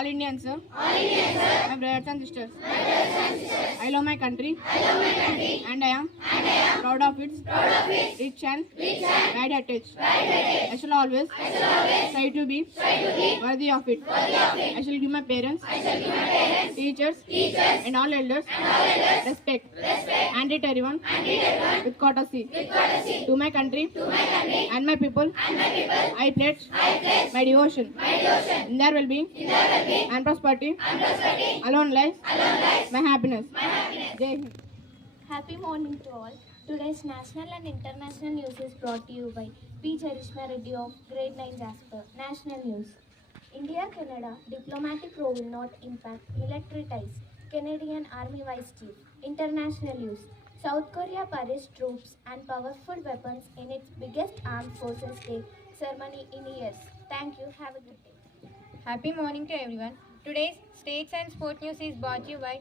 All Indians, my brothers and sisters. I love my country, and I am proud of its rich and wide heritage. I shall always try to be worthy of it. I shall give my parents, teachers, and all elders respect and treat everyone with courtesy. To my country and my people, I pledge my devotion. In their well-being and prosperity, alone lies my happiness. Jai Hind. Happy morning to all. Today's national and international news is brought to you by P. Charishma Reddy of Grade 9 Jasper. National news. India-Canada diplomatic row will not impact military ties. Canadian Army Vice Chief. International news. South Korea parades troops and powerful weapons in its biggest armed forces day ceremony in years. Thank you. Have a good day. Happy morning to everyone. Today's States and Sport News is brought to you by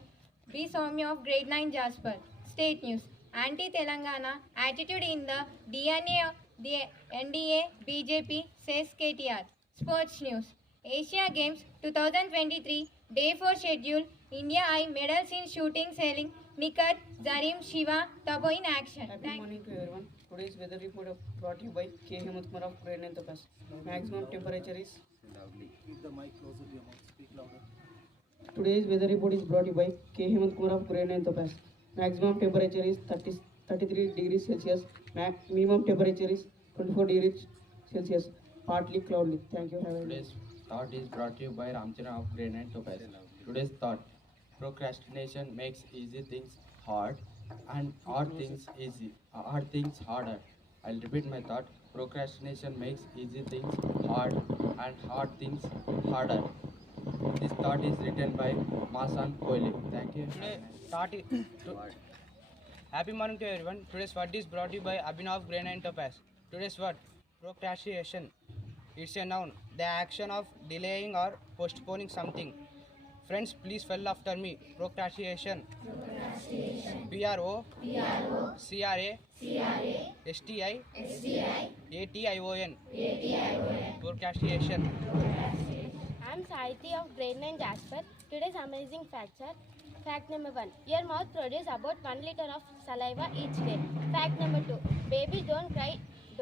B. Soumya of Grade 9 Jasper. State News. Anti-Telangana attitude in the DNA of the NDA BJP, says KTR. Sports News. Asia Games 2023 Day 4 schedule. India I medals in shooting, sailing. Nikat, Zarim, Shiva, Tabo in action. Happy morning to everyone. Today's weather report brought to you by K. Hemant Kumar of Grade 9 Topaz. Maximum temperature is. Keep the mic closer to your mouth. Speak louder. Today's weather report is brought to you by K. Hemant Kumar of Grade 9 Topaz. Maximum temperature is 33 degrees Celsius. Minimum temperature is 24 degrees Celsius. Partly cloudy. Thank you. Have a Today's thought is brought to you by Ramcharan of Grade 9 Topaz. Today's thought: procrastination makes easy things hard and hard things harder. I'll repeat my thought: procrastination makes easy things hard and hard things harder. This thought is written by Masan Kohli. Thank you. Happy morning to everyone. Today's word is brought to you by Abhinav of Grade 9 Topaz. Today's word: procrastination. It's a noun, the action of delaying or postponing something. Friends, please spell after me. Procrastination. Procrastination. Procrastination. I'm Saiti of Grade 9 Jasper. Today's amazing facts are: fact number 1. Your mouth produces about 1 liter of saliva each day. Fact number 2. Babies don't cry,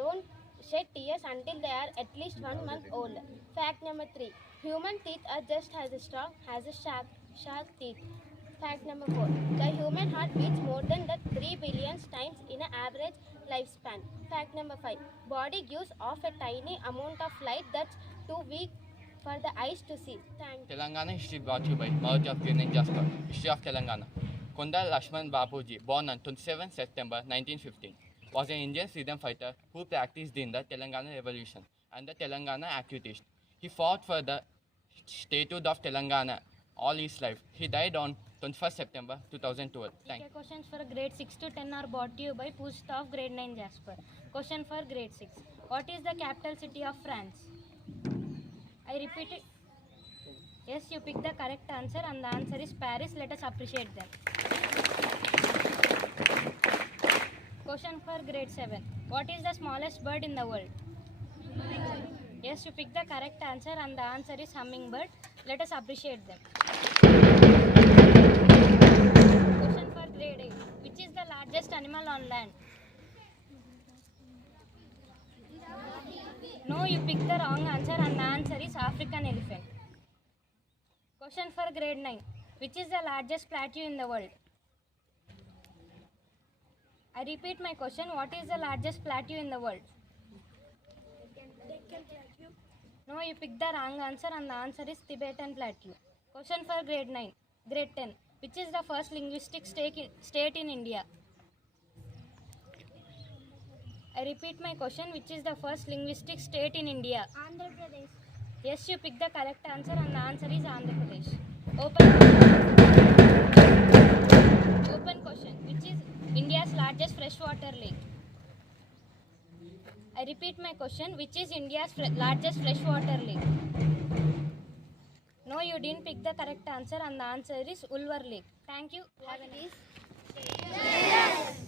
don't shed tears until they are at least 1 month old. Fact number 3. Human teeth are just as strong as a shark teeth. Fact number 4. The human heart beats more than 3 billion times in an average lifespan. Fact number 5. Body gives off a tiny amount of light that's too weak for the eyes to see. Thank you. Telangana history brought to you by Maruti of Grade 9 Jasper. History of Telangana. Konda Lakshman Bapuji, born on 27 September 1915, was an Indian freedom fighter who practiced in the Telangana Revolution and the Telangana Activist. He fought for the statehood of Telangana all his life. He died on 21st September 2012. Thank you. Questions for grade 6 to 10 are brought to you by Pushta of Grade 9 Jasper. Question for grade 6. What is the capital city of France? I repeat it. Yes, you pick the correct answer and the answer is Paris. Let us appreciate them. Question for grade 7. What is the smallest bird in the world? Yes, you pick the correct answer and the answer is hummingbird. Let us appreciate them. Question for grade 8. Which is the largest animal on land? No, you picked the wrong answer and the answer is African elephant. Question for grade 9. Which is the largest plateau in the world? I repeat my question. What is the largest plateau in the world? No, you picked the wrong answer and the answer is Tibetan Plateau. Question for grade 9. Grade 10. Which is the first linguistic state in India? I repeat my question. Which is the first linguistic state in India? Andhra Pradesh. Yes, you picked the correct answer and the answer is Andhra Pradesh. Open question. Which is India's largest freshwater lake? I repeat my question. Which is India's largest freshwater lake? No, you didn't pick the correct answer and the answer is Ulvar Lake. Thank you. Have a nice.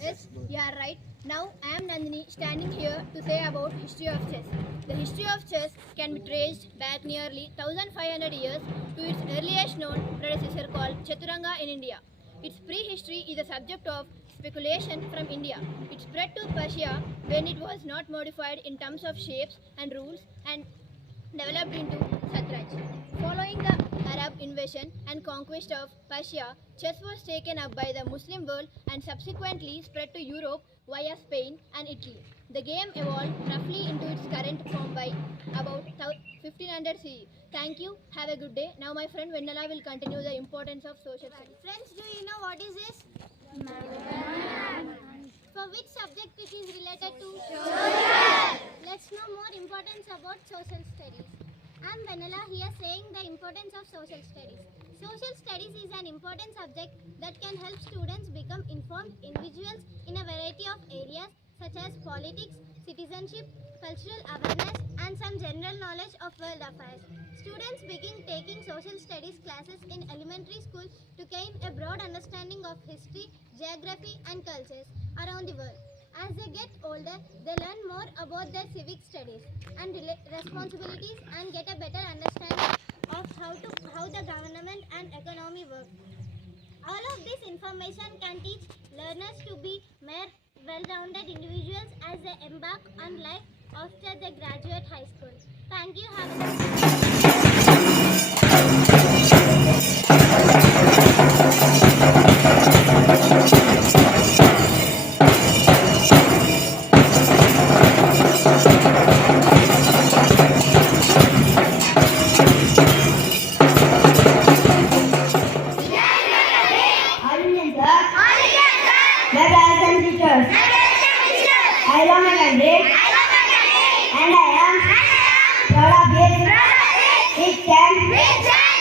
Yes, you are right. Now I am Nandini standing here to say about history of chess. The history of chess can be traced back nearly 1500 years to its earliest known predecessor called Chaturanga in India. Its prehistory is a subject of speculation from India. It spread to Persia when it was not modified in terms of shapes and rules and developed into Satraj. Following the Arab invasion and conquest of Persia, chess was taken up by the Muslim world and subsequently spread to Europe via Spain and Italy. The game evolved roughly into its current form by about 1500 CE. Thank you. Have a good day. Now my friend Vendala will continue the importance of social studies. Friends, do you know what is this? For which subject it is related to? Social. Let's know more importance about social studies. I'm Vanilla here saying the importance of social studies. Social studies is an important subject that can help students become informed individuals in a variety of areas such as politics, citizenship, cultural awareness, and some general knowledge of world affairs. Students begin taking social studies classes in elementary school to gain a broad understanding of history, geography, and cultures around the world. As they get older, they learn more about their civic studies and responsibilities and get a better understanding of how the government and economy work. All of this information can teach learners to be more well-rounded individuals as they embark on life after they graduate high school. Thank you. Have a nice day. My brothers and sisters, I love my country and I am proud of it. It can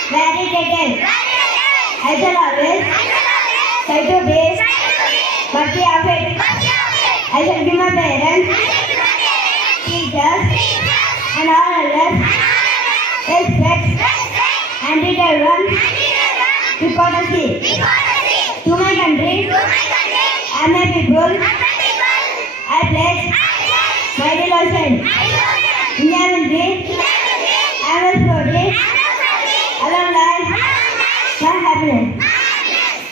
very detailed. I shall always try to be worthy of it. I shall give my parents, teachers, and all others respect and treat everyone with courtesy. To my country and my people, I pledge my devotion. India will be always proudly, along life, my happiness.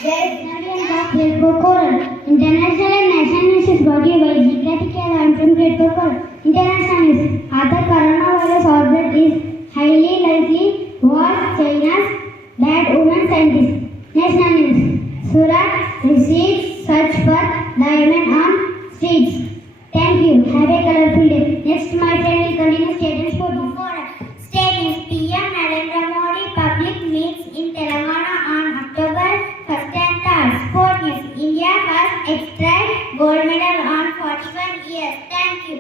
There is nothing but great Koran. International and national news is brought to you by Geographical and from Great Koran. International news. Other coronavirus outbreak is highly likely was China's bad woman scientist. National news. Surat received search for diamond on streets. Thank you. Have a colorful day. Next, my friend will continue state and sport. State news. PM Narendra Modi public meets in Telangana on October 1st and 3rd. Sport news. India first extract gold medal on 41 years. Thank you.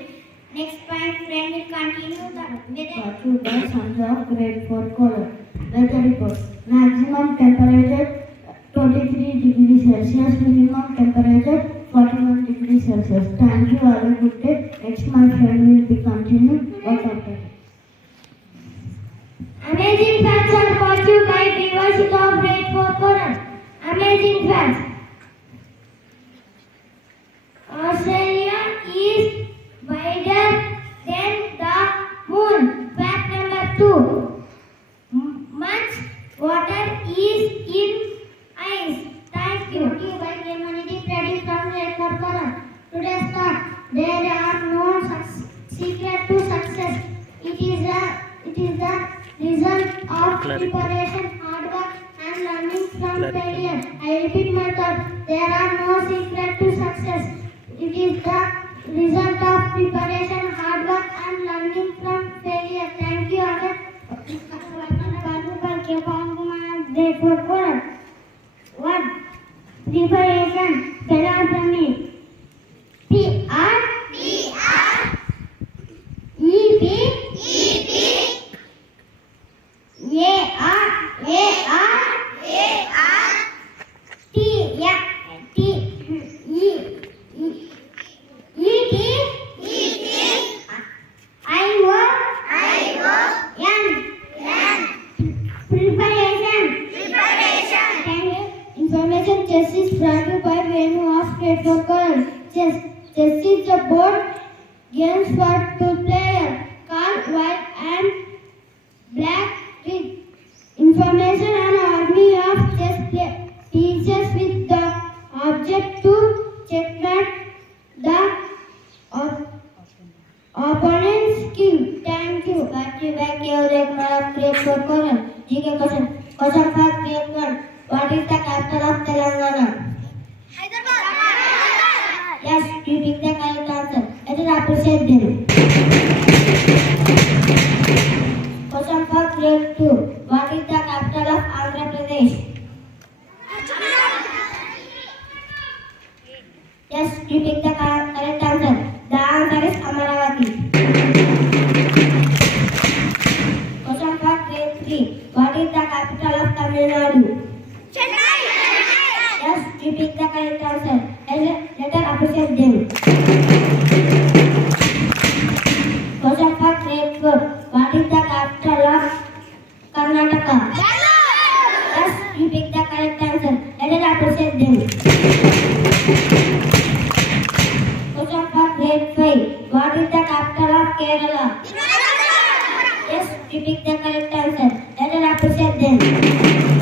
Next, my friend will continue the weather. Brought to you by Sandra of grade 4 color. Weather report. Maximum temperature 23 degrees Celsius, minimum temperature 41 degrees Celsius. Thank you, have a good day. Next, my friend will be continuing what after. Amazing facts are brought to you by University of Grade 4 Koran. Amazing facts. Australia is wider than the moon. Fact number 2. Much water is in ice. Thank you. By Humanity Trading from Grade 4 Koran. Today's thought. There are no secret to success. It is the result of preparation, hard work, and learning from failure. I repeat my thought. There are no secret to success. It is the result of preparation, hard work, and learning from failure. Thank you. Grade 4 Koran. 1. Preparation. Spell out for me. Preparation. Thank you. Information chess is brought to you by Venu of Great for Color. Chess. Chess is a board games for two players. Called white and black with information and army of chess pieces with the object to checkmate the opponent's king. Thank you. Back to back your of Great for Color. GK question. Question for Great 1. What is the capital of Telangana? Hyderabad. Yes, you pick the correct answer. Let us appreciate them. Question for Grade 2. What is the capital of Andhra Pradesh? Yes, you pick the correct answer. The answer is Amaravati. Question for Grade 3. What is the capital of Tamil Nadu? Yes, you pick the correct answer. Let us appreciate them. Question for Grade 4. What is the capital of Karnataka? Yes, you pick the correct answer. Let us appreciate them. Question for Grade 5. What is the capital of Kerala? Yes, you pick the correct answer. Let us appreciate them.